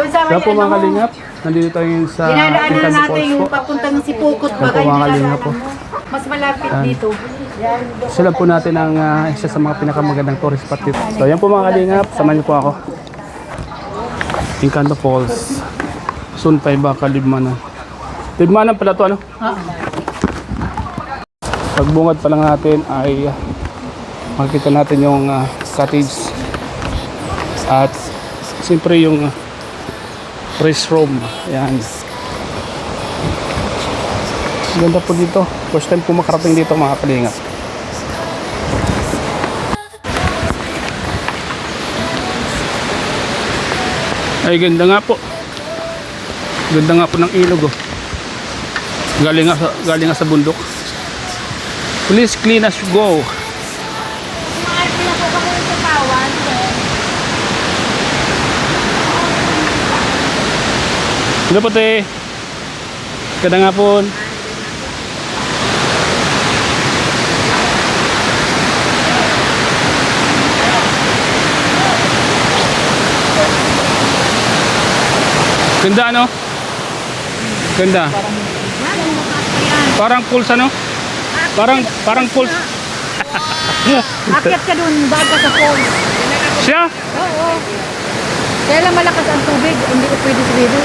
Doon sa Kaya may po mga ano, kalingap, nandito tayo sa dinadaanan Incanto natin Falls yung po. papuntang Sipukot Yan ba po kayo mga kalingap po. Mas malapit dito. Yan. Sila po natin ang isa sa mga pinakamagandang tourist spot dito. So yan po mga kalingap, samahan niyo po ako. Incanto Falls. Soon pa iba Libmanan. Libmanan pala to ano? Pagbungad pa lang natin ay makikita natin yung cottage. At siyempre yung restroom. Yan. Ganda po dito. First time po makarating dito mga kalingap. Ay ganda nga po. Ganda nga po ng ilog oh. Galing nga sa bundok. Please clean as you go. Hello po te. Ganda nga po. Ganda ano? Ganda. Parang pulse ano? Parang pulse. Akyat ka doon, baga sa falls. Siya? Oo. Kaya lang malakas ang tubig, hindi ko pwede sumibo.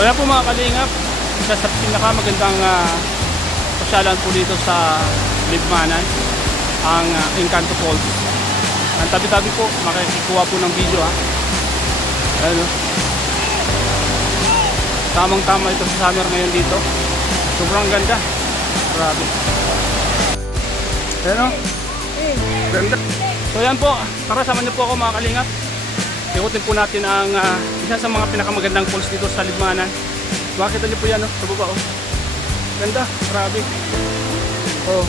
Wala po mga kalingap, isa sa pinakamagandang pasyalan po dito sa Libmanan, ang Incanto Falls. Ang tabi-tabi po, makikikuha po ng video ha. Ayun, tamang-tama ito sa summer ngayon dito. Sobrang ganda. Grabe. Ayun o. Ganda. So yan po, tara samahan niyo po ako mga kalingap. Ikutin po natin ang isa sa mga pinakamagandang falls dito sa Libmanan. Makita niyo po yan sa baba oh. Ganda, grabe. Oh.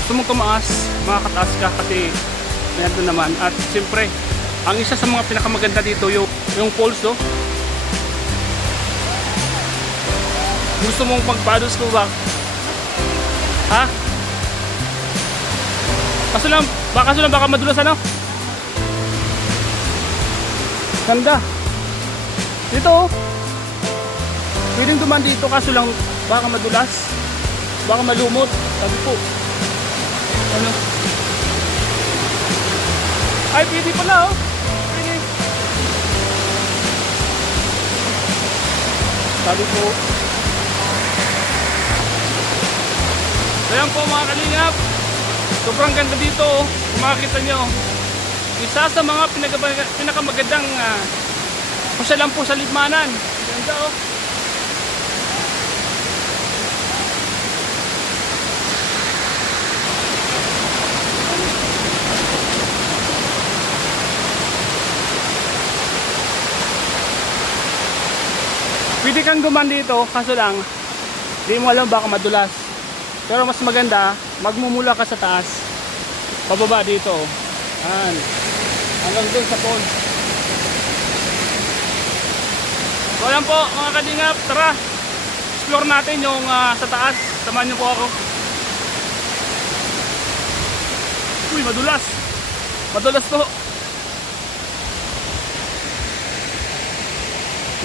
Gusto mong tumaas, makakataas ka kasi mayroon naman. At siyempre, ang isa sa mga pinakamaganda dito yung falls oh. Gusto mong magpados ko ba? Ha? Kaso lang baka madulas ano? Ganda. Dito oh. Pwedeng duman dito kaso lang baka madulas. Baka malumot. Sabi po. Ano? Ay, pwede pala oh. Pwede. Sabi po. So yan po mga kalingap. Sobrang ganda dito oh. Kung makikita nyo, isa sa mga pinakamagandang pasyalan po sa Libmanan. Ganda oh. Pwede kang duman dito, kaso lang hindi mo alam baka madulas. Pero mas maganda, magmumula ka sa taas, pababa dito. Yan. Hanggang dun sa pond. So ayan po mga kalingap, tara, explore natin yung sa taas. Samahan niyo po ako. Uy, madulas. Madulas to.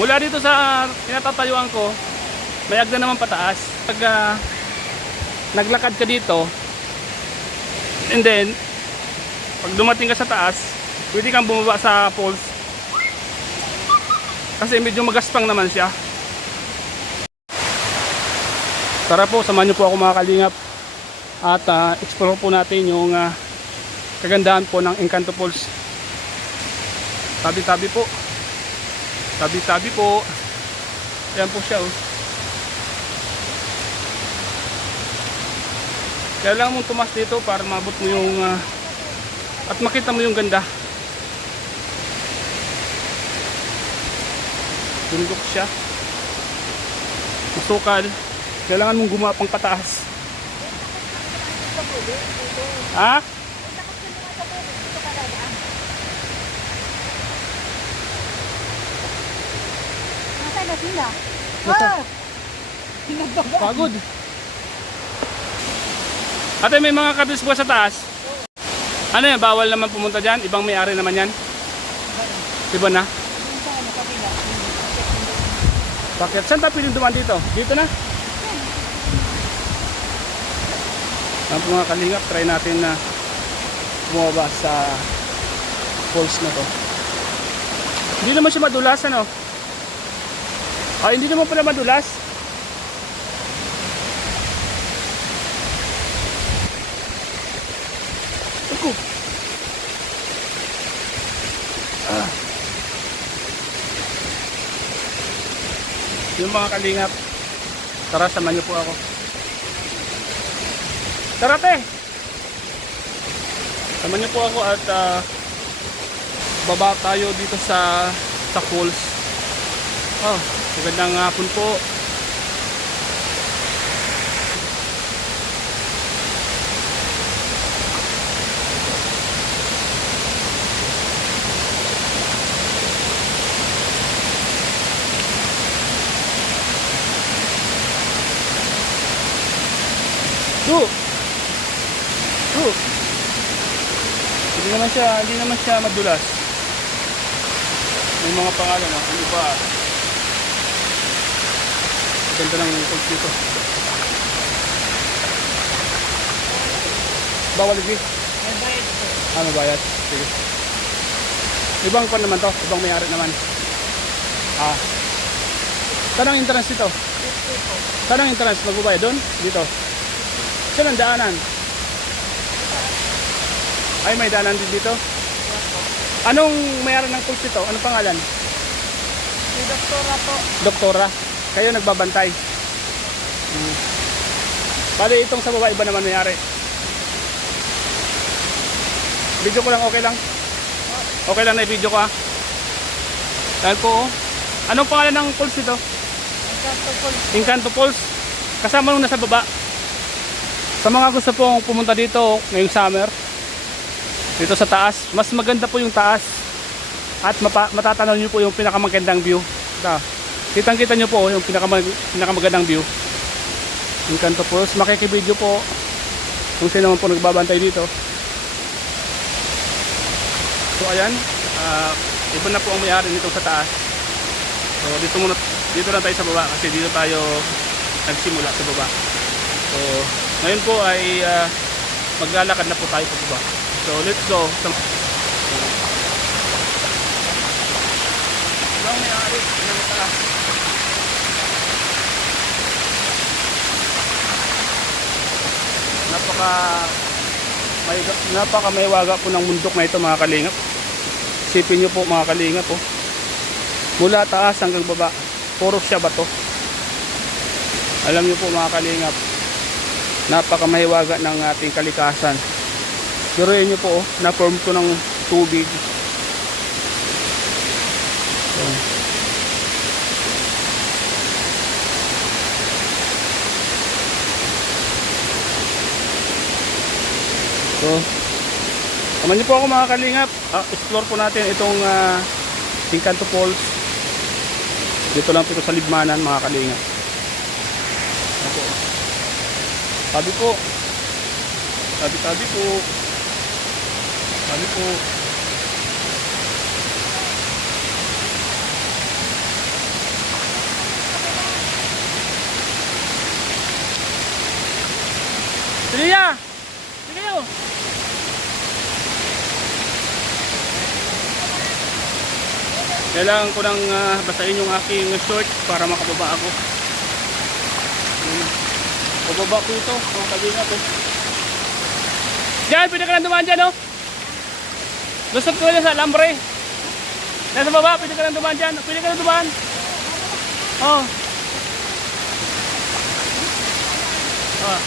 Mula dito sa tinatatayuan ko, may agdan naman pataas. Pag naglakad ka dito, and then pag dumating ka sa taas, pwede kang bumaba sa falls kasi medyo magaspang naman siya. Tara po, samahan niyo po ako mga kalingap at explore po natin yung kagandahan po ng Encanto Falls. Tabi-tabi po. Tabi-tabi po. Ayan po siya, oh. Kailangan mong tumas dito para mabot mo yung at makita mo yung ganda. Tundok siya. Masukal. Kailangan mong gumapang pataas. Ha? Nasaan na sila? Nasa? Pinagbaba. Pagod. Ate, may mga kabis bukas sa taas. Ano yan? Bawal naman pumunta dyan? Ibang may-ari naman yan? Iba na? Bakit? Saan tayo piling dumaan dito? Dito na? Ang mga kalingap, try natin na bumaba sa falls na to. Hindi naman siya madulas, ano? Hindi naman pala madulas. Ako. Yung mga kalingap, tara, samahan niyo po ako. Tara, te! Samahan niyo po ako at baba tayo dito sa falls. Oh, magandang hapon po. Hindi naman siya madulas. May mga pangalan, ano ba? Ganda ng falls dito. Bawal lagi? May bayad po. May bayad. Sige. Ibang pa naman to, ibang may-ari naman. Saan ang entrance dito? Saan ang entrance? Magbabayad doon? Dito? Saan ang daanan? Ay, may daanan din dito? Anong may-ari ng falls dito? Anong pangalan? Si Doktora po. Doktora. Kayo nagbabantay. Bali, itong sa baba, iba naman may-ari. Video ko lang, okay lang? Okay lang na i-video ko, ha? Dahil po, anong pangalan ng falls dito? Encanto Falls. Encanto Falls. Kasama nung nasa baba. Sa mga gusto pong pumunta dito ngayong summer, dito sa taas, mas maganda po yung taas. At matatanaw nyo po yung pinakamagandang view. Kitang-kita nyo po yung pinakamagandang view. Encanto Falls. Makikibideo po kung sino naman po nagbabantay dito. So ayan, iba na po ang may-ari nito sa taas. So dito lang tayo sa baba kasi dito tayo nagsimula sa baba. So ngayon po ay maglalakad na po tayo sa baba. So let's go. Ang may-ari ng taas. Napaka may waga po ng bundok na ito, mga kalingap. Isipin nyo po, mga kalingap, po. Mula taas hanggang baba, puro siya bato. Alam nyo po, mga kalingap, napaka mahiwaga ng ating kalikasan. Duruin nyo po, na-form to ng tubig. So, samahan niyo po ako, mga kalingap. Explore po natin itong Encanto Falls. Dito lang po sa Libmanan, mga kalingap. Opo. Tabi po. Tabi po. Tabi po. Lilia! Sige kayo! Kailangan ko nang basahin yung aking short para makababa ako. Bababa po ito, mga kalingap po. Diyan, pwede ka lang dumaan dyan, oh. Lusot ko lang sa alambre. Nasa baba, pwede ka lang dumaan dyan. Pwede ka lang dumaan. Oh. Ah.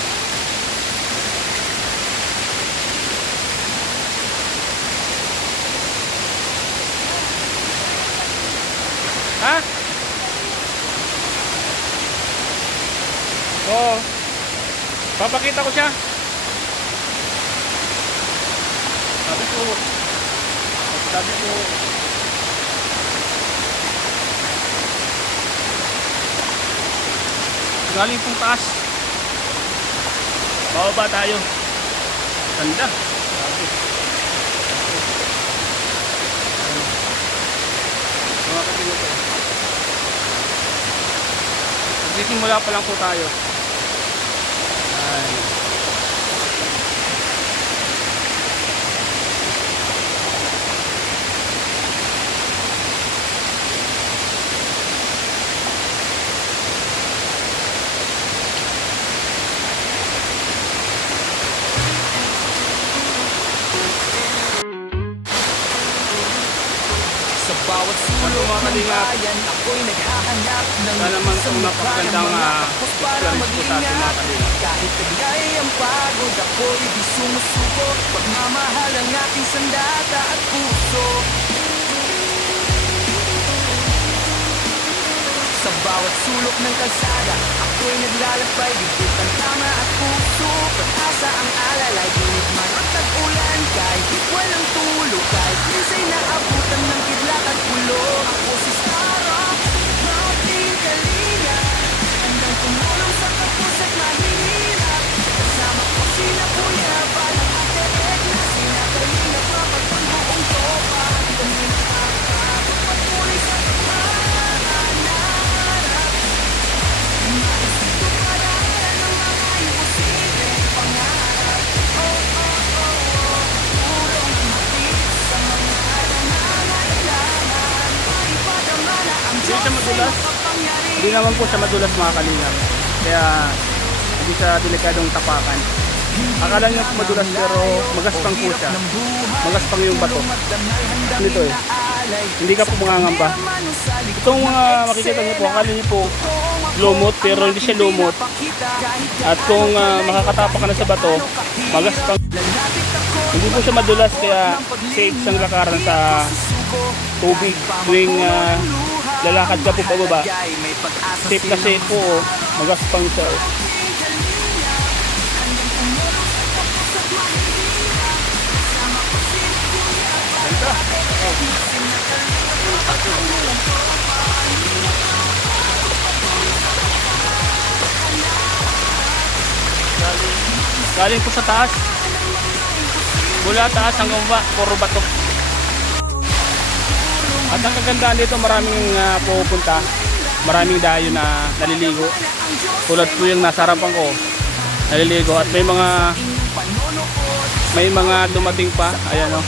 Ha? Oo. Papakita ko siya. Sabi ko. Sabi ko. Galing pong taas. Bababa tayo. Ganda. Sabi. Mga kapinito. Magsisimula pa lang po tayo. Ayan. Bawat sulok ng bayan, ako'y naghahanap ng sana naman sa isang napakagandang makatapos para experience po sa ating mga mag-ingat. kalingap. Kahit taglay ang pagod, ako'y di sumusuko. Pagmamahal ang aking sandata at puso. Sa bawat sulok ng kalsada, ako'y naglalakbay, bibig ang tama at puso. Pag-asa ang alalay, init man at tag-ulan, kahit walang tulog, kahit minsa'y naabutan ng kidlat at ulo. Ako si Sarah, mating kalinga, handang tumulong sa kapos at mahihirap. Kasama ko sina Kuya, palang Ate Edna, sina Kalinga, papagpang buong tropa. Kami nakakapag patuloy sa paghahanap. Naisip ko paraan ng mga imposibleng pangarap. Oh, oh, oh, oh, tulong ang hatid sa mga nangangailangan. Maipadama na ang Hindi Diyos siya ay madulas. makapangyarihan. Hindi naman po siya madulas mga kalingap. Kaya hindi siya delikadong tapakan. Akala niyo po madulas pero magaspang po siya. Magaspang yung bato. Nito eh. Hindi ka po mangangamba. Itong mga makikita niyo po, akala niyo po lumot pero hindi siya lumot. At kung makakatapak ka na sa bato, magaspang. Hindi po siya madulas kaya safe siyang lakaran sa tubig. Tuwing lalakad ka po pababa, safe na safe po. Oh. Magaspang siya. Oh. Ganda. Galing po sa taas. Mula taas hanggang baba, puro bato. At ang kagandahan dito, maraming pupunta. Maraming dayo na naliligo. Tulad po yung nasa harapan ko, naliligo. At may mga dumating pa. Ayan o.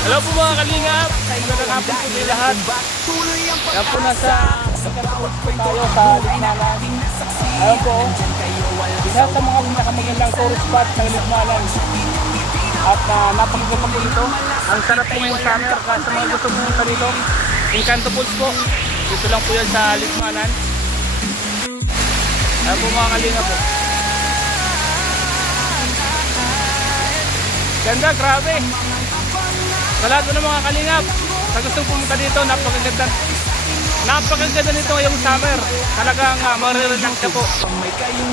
Hello po mga kalingap. Magandang hapon po din lahat. Yan po nasa tayo sa Likmalan. Ayan po. Isa sa mga pinakamagandang tourist spot ng Likmalan. At napakaganda po ito. Ang sarap po ngayong summer. Sa mga gusto pumunta dito, Encanto Falls po. Dito lang po yan sa Likmalan. Ayan po mga kalingap po. Ganda, grabe. Sa lahat po ng mga kalingap, sa gustong pumunta dito, napakaganda. Napakaganda nito ngayong summer. Talagang marirelax ka po.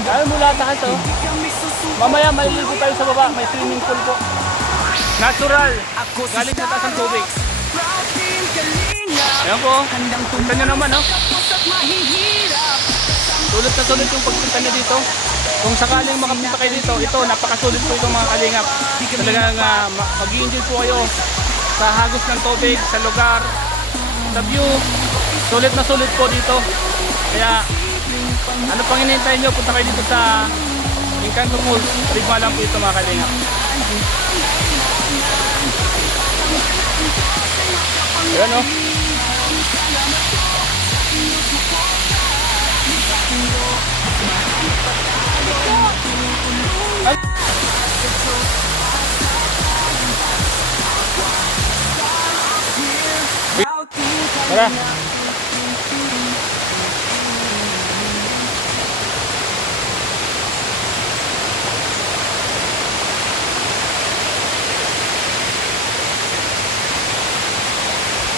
Dahil mula taas oh. Mamaya maliligo tayo sa baba. May swimming pool po. Natural. Galing sa taas ang tubig. Ayan po. Kita nyo naman oh. Sulit na sulit yung pagpunta nyo dito. Kung sakaling makapunta kayo dito, ito, napakasulit po ito mga kalingap. Talagang mag-i-enjoy po kayo sa hagos ng tubig, sa lugar, sa view. Sulit na sulit po dito. Kaya, ano pang hinihintay nyo, punta kayo dito sa Encanto Falls. Ligma lang po ito mga kalingap. Ayan o. Tara.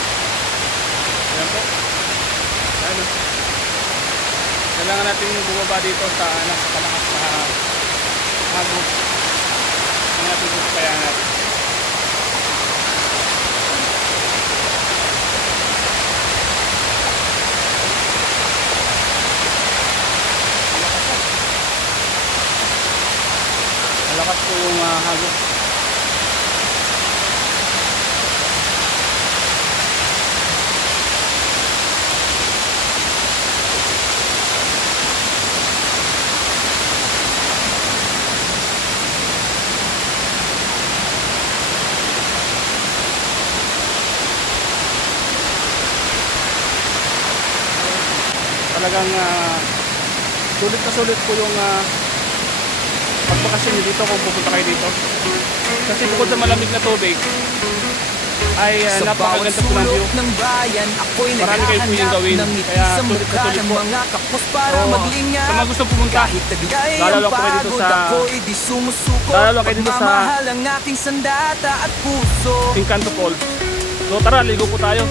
Ayan po. Ayan o. Kailangan natin bumaba dito sa napakalakas na hagos. Ang natin dito kaya natin. Malakas po yung hagos. Talagang sulit na sulit po yung pagbakasyon nyo dito kung pupunta kayo dito. Kasi bukod sa malamig na tubig ay Sa bawat napakaganda po ng view. sulok ng bayan, ako'y Marami kayo pwedeng naghahanap gawin. ng ngiti Kaya sa sulit na mukha sulit ng po. mga kapos para So, maglinga. sa mga gusto pumunta, Kahit taglay lalo ang kayo dito pagod, sa ako'y di sumusuko. lalo kayo dito sa Pagmamahal ang aking sandata at puso. Encanto Falls. So tara, ligo po tayo.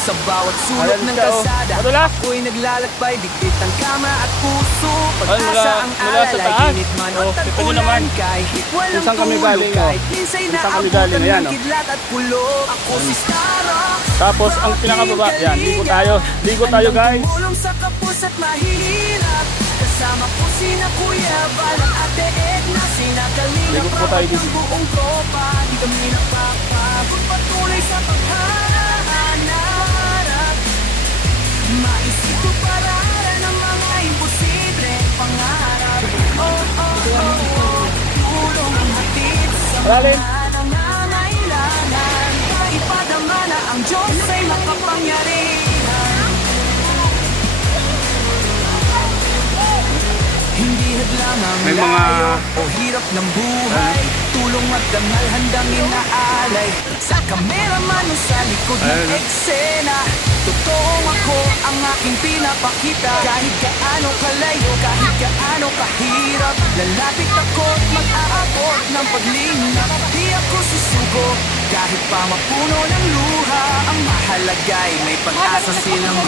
Sa bawat sulok Ayan ng siya, oh. kalsada, Madula. ako'y naglalakbay, dikit ang kama at puso. Ayun, Pag-asa ang mula sa alalay, taas. ginit man o Oh, kita nyo tag-ulan, naman. kahit walang Kung saan kami tulog, galing, oh. kahit minsa'y Kung saan kami naabutan galing, ayan, ng oh. kidlat at kulog. Ako si Starrock. Tapos ang pinakababa, yan, ligo tayo. Ligo tayo guys. Tumulong sa kapos at mahirap. Kasama ko sina Kuya Bal at Ate Edna, sina Kalina, Ligo po tayo Prabang dito. ng buong tropa. Di kami napapagod, patuloy sa paghahanap. Maisip ko paraan ng mga imposible pangarap. Oh, oh, oh, oh. Tulong ang hatid sa Malalim. mga nangangailangan. Ipadama na ang Diyos ay makapangyarihan. Hindi hadlang ang May mga- layo o hirap ng buhay. Tulong magdangal handang inaalay. Sa kameraman o sa likod ng Ayun. eksena, totoong ako ang aking pinapakita. Kahit gaano kalayo, kahit gaano kahirap, lalapit ako at mag-aabot ng paglingap. Di ako susuko, kahit pa mapuno ng luha. Ang mahalaga'y may pag-asa silang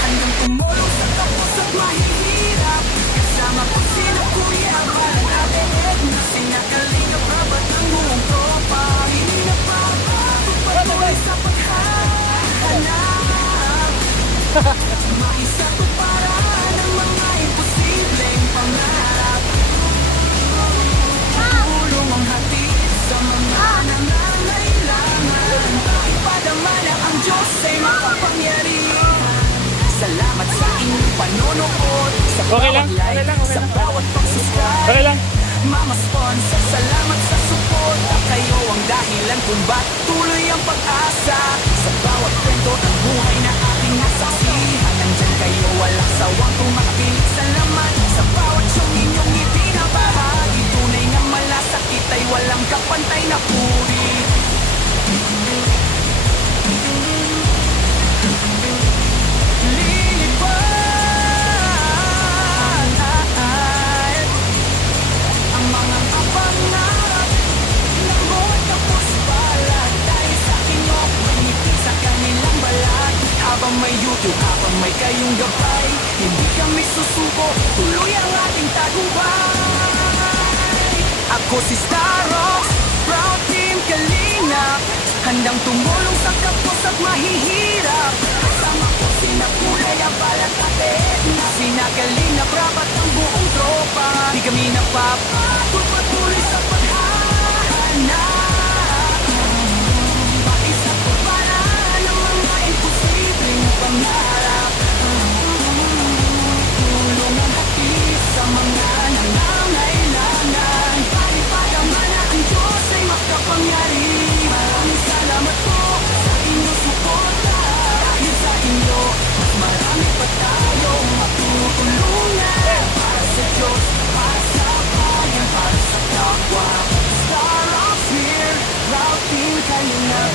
hanggang tumulong sa kapos at mahihirap. Kasama ko sila Kuya Bal at Ate Edna, sina Kalina, Prabang ng buong tropa. Hindi na papagod, patuloy sa paghahanap. Maisatuparan ang mga imposibleng pangarap. Tulong ang hatid sa mga nangangailangan. Ipadama na ang Diyos ay makapangyarihan. Salamat sa inyong panonood, sa Okay lang, bawat like, okay lang, okay sa lang. bawat pag-subscribe. Okay lang. Mama sponsor, salamat sa suporta. Kayo ang dahilan kung ba't tuloy ang pag-asa. Sa bawat kwento ng buhay na ating nasaksihan, nandyan kayo, walang sawang tumakilig sa laman. Sa bawat siyong inyong ibinabahagi, tunay nga malasakit ay walang kapantay na puri. Lilipad ang mga kapangarap ng buhay tapos balat. Dahil sa akin o pumipig sa kanilang balat. Habang may YouTube, habang may kayong gabay, hindi kami susuko, tuloy ang ating tagumpay. Ako si Starrock, Proud Team Kalingap. Handang tumulong sa kapos at mahihirap. Kasama ko sina Kulay, Abal at Ate Edna, sina Galina, Brabat ang buong tropa. Di kami napapagod, patuloy sa paghahanap. Bakit sa pagparaan ng mga imposibleng pangarap? Tulong ang hatid sa mga nangangailangan. Palipayaman na ang Diyos ay makapangyarihan. Maraming salamat po sa inyong suporta. Dahil sa inyo, mas marami pa tayong matutulungan. Para sa Diyos, para sa bayan, para sa kapwa. Star of Fear, proud team Kalingap.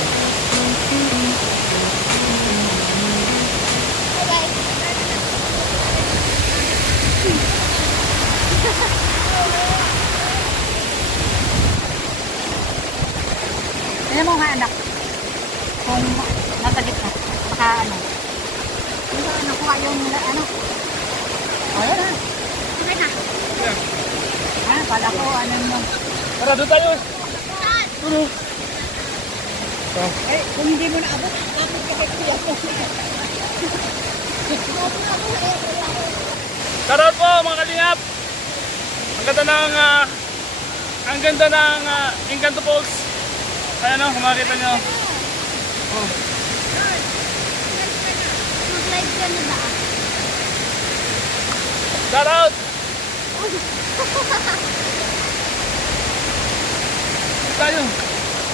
Tignan mo nga anak. Kung nasa gitna. Baka ano. Nakuha yung ano. O yan ha. Okay na. Kala ko ano mo. Tara, doon tayo. Tulo. Eh, kung hindi mo naabot, dapat ka kay kuya mo. Shoutout po mga kalingap. Ang ganda ng Encanto Falls. Ayan o, makikita nyo. Oh. Mag-live ka na ba? Shoutout! Tayo.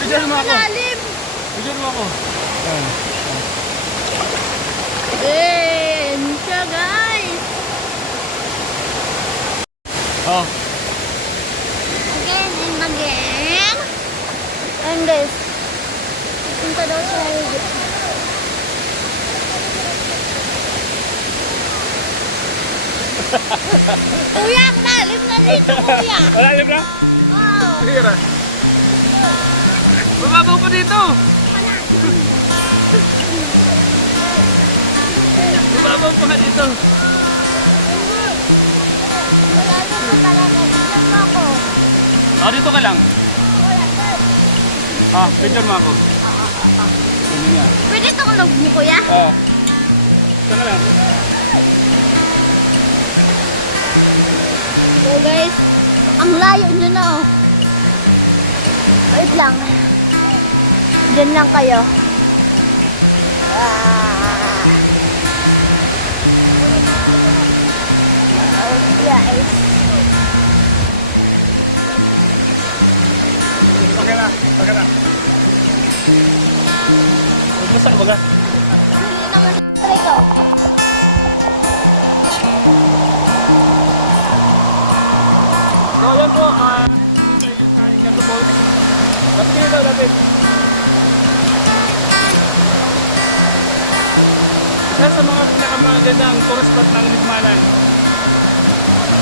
Bigyan mo ako. Malalim! Bigyan mo ako. Eh, ano siya guys? Oh. Again and again. And guys, punta daw sa higit. Kuya, malalim na dito, kuya. Malalim na? Wow. Hira. Mababaw pa dito. Mababaw pa nga dito. Malalim na talaga. Bigyan mo ako. Dito ka lang. Bigyan mo ako. Ano niya? Pwede itong log mo, kuya? Dito ka lang. So guys, ang layo nyo na oh. Wait lang. Diyan lang kayo. Oh guys. Okay na. Okay na. Basta ka baga. Hindi naman try ko. So ayan po, hindi tayo sa Encanto Falls. Lapit dito, lapit. Isa sa mga pinakamagandang tourist spot ng Libmanan.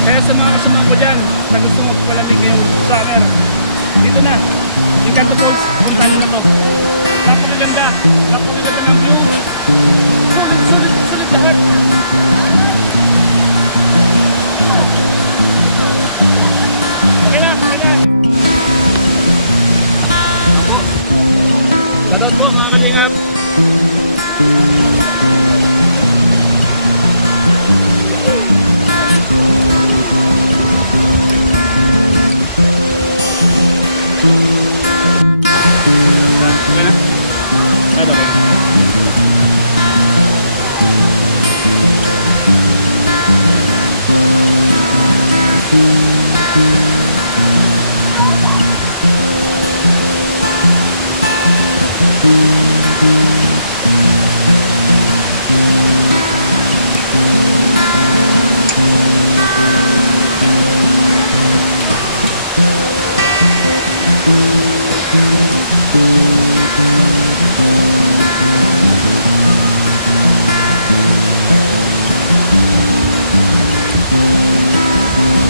Kaya sa mga kasamahan ko dyan, sa gusto magpalamig ngayong summer, dito na, Encanto Falls, puntahan nyo na to. Napakaganda ng view. Sulit lahat. Okay na. Ako. Shoutout po mga kalingap. Okay na? Okay na.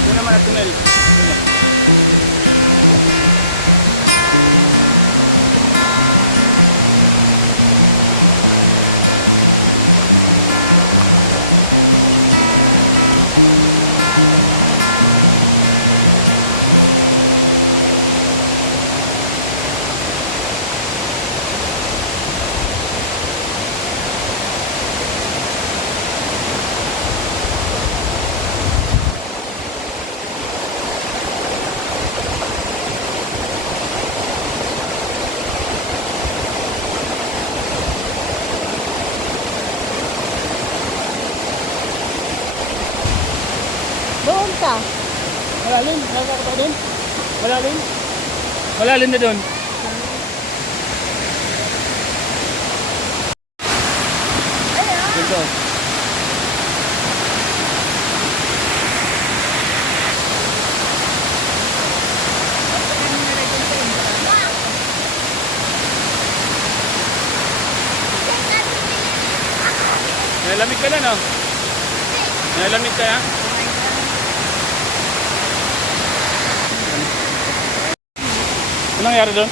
Ito naman ang tunnel. Ito na. Malalim. Nakakatawa doon. Malalim. Malalim na doon. Dito. Nalamig ka na, no? Nalamig ka, ha? Ano nangyari doon?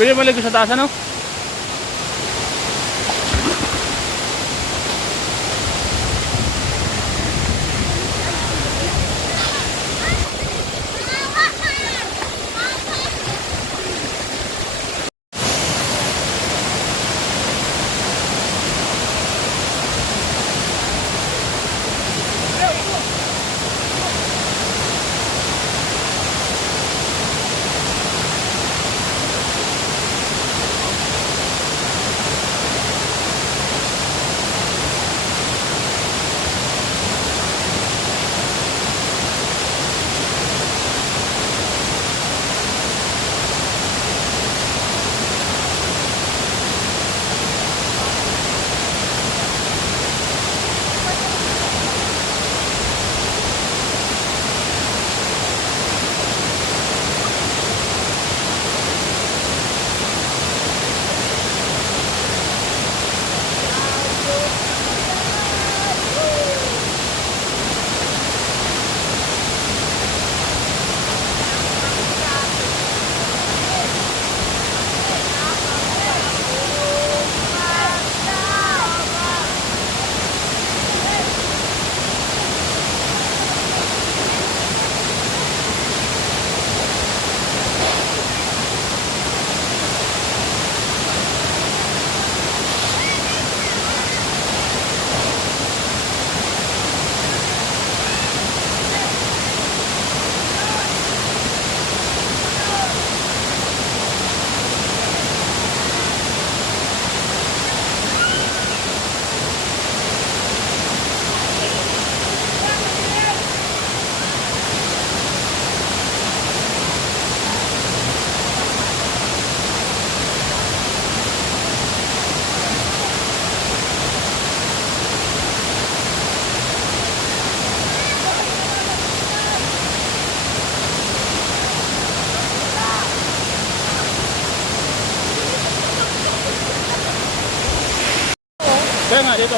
Pwede maligo sa taas, ano? Kaya nga, dito.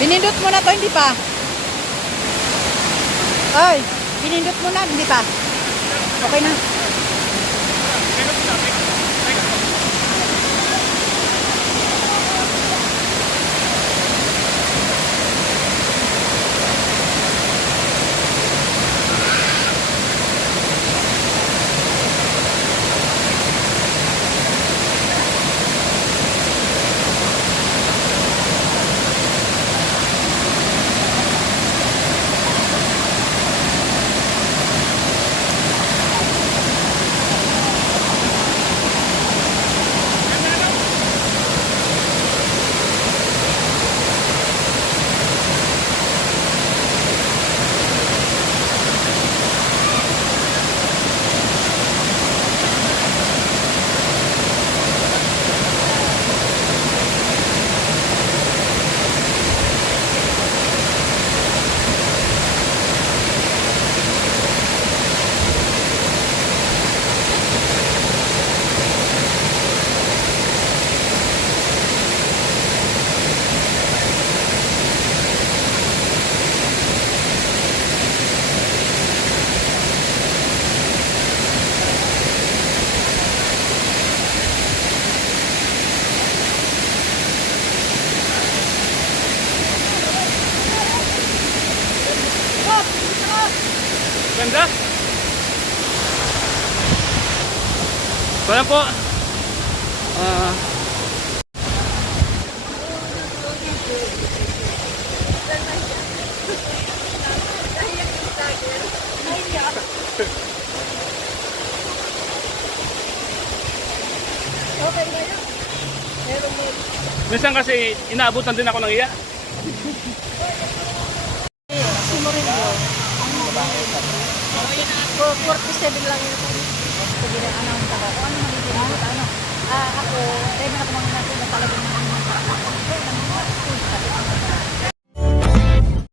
Pinindot mo na to, hindi pa. Ay, pinindot mo na, hindi pa. Okay na. Ganda. So yan po. Okay na yun. Minsan kasi inaabutan din ako ng iya. Si Murillo. Ang mabait. 47 lang yun. Sige na, ano ang taga? Ano magiging ano? Ako, pwede na kumangin natin na talagang